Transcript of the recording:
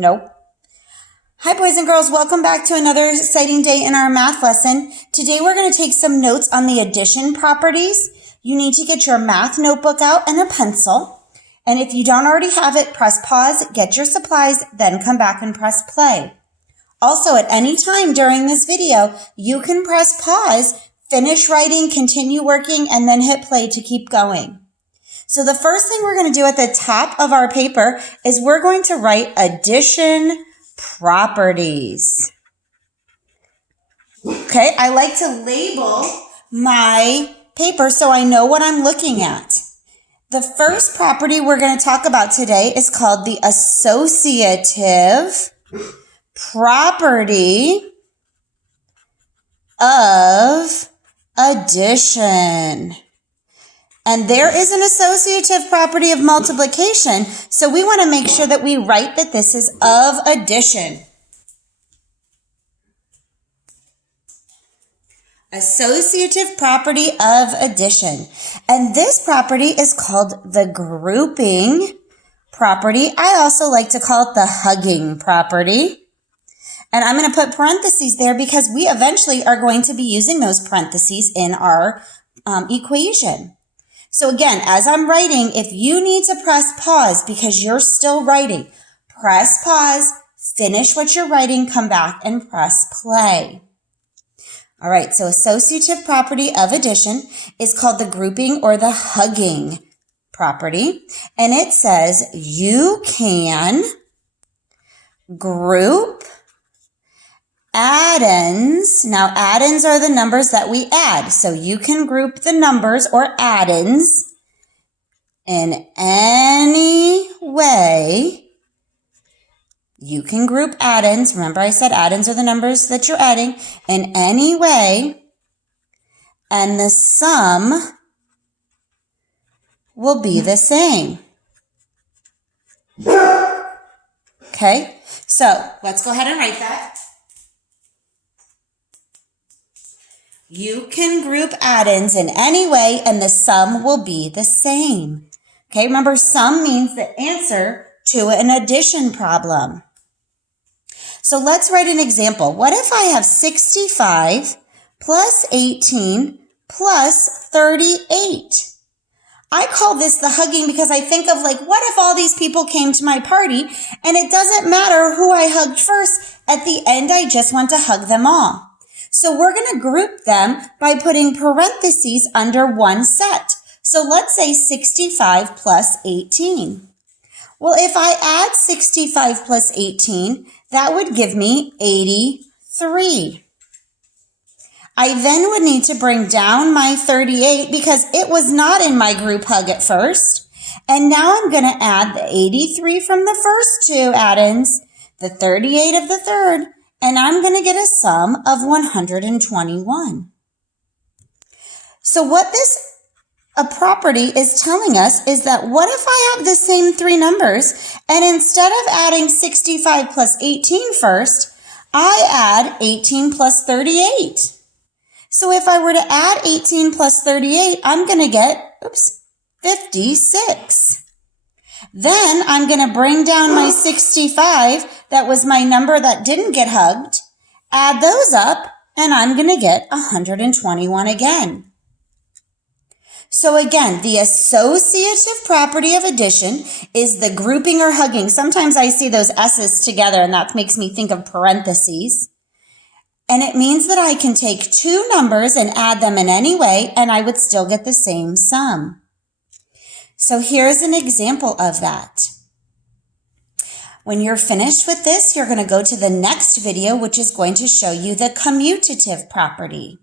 Nope. Hi, boys and girls. Welcome back to another exciting day in our math lesson. Today, we're going to take some notes on the addition properties. You need to get your math notebook out and a pencil. And if you don't already have it, press pause, get your supplies, then come back and press play. Also, at any time during this video, you can press pause, finish writing, continue working, and then hit play to keep going. So the first thing we're going to do at the top of our paper is we're going to write addition properties. Okay, I like to label my paper so I know what I'm looking at. The first property we're going to talk about today is called the associative property of addition. And there is an associative property of multiplication, so we want to make sure that we write that this is of addition. Associative property of addition. And this property is called the grouping property. I also like to call it the hugging property. And I'm going to put parentheses there because we eventually are going to be using those parentheses in our equation. So again, as I'm writing, if you need to press pause because you're still writing, press pause, finish what you're writing, come back and press play. All right, so associative property of addition is called the grouping or the hugging property. And it says you can group addends. Now, addends are the numbers that we add. So you can group the numbers or addends in any way. You can group addends. Remember I said addends are the numbers that you're adding in any way. And the sum will be the same. Okay, so let's go ahead and write that. You can group addends in any way and the sum will be the same. Okay, remember sum means the answer to an addition problem. So let's write an example. What if I have 65 plus 18 plus 38? I call this the hugging because I think of like, what if all these people came to my party and it doesn't matter who I hugged first. At the end, I just want to hug them all. So we're going to group them by putting parentheses under one set. So let's say 65 plus 18. Well, if I add 65 plus 18, that would give me 83. I then would need to bring down my 38 because it was not in my group hug at first. And now I'm going to add the 83 from the first two addends, the 38 of the third, and I'm going to get a sum of 121. So what this property is telling us is that what if I have the same three numbers and instead of adding 65 plus 18 first, I add 18 plus 38. So if I were to add 18 plus 38, I'm going to get, 56. Then I'm going to bring down my 65, that was my number that didn't get hugged, add those up, and I'm going to get 121 again. So again, the associative property of addition is the grouping or hugging. Sometimes I see those S's together, and that makes me think of parentheses. And it means that I can take two numbers and add them in any way, and I would still get the same sum. So here's an example of that. When you're finished with this, you're going to go to the next video, which is going to show you the commutative property.